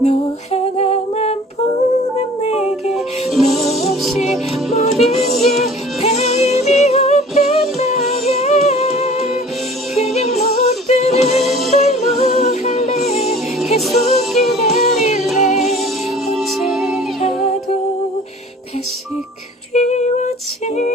너 하나만 보는 내게 너 없이 모든 게 다 의미 없단 말야. 그냥 못 드는 걸로 할래? 계속 기다릴래? 언제라도 다시 그리워질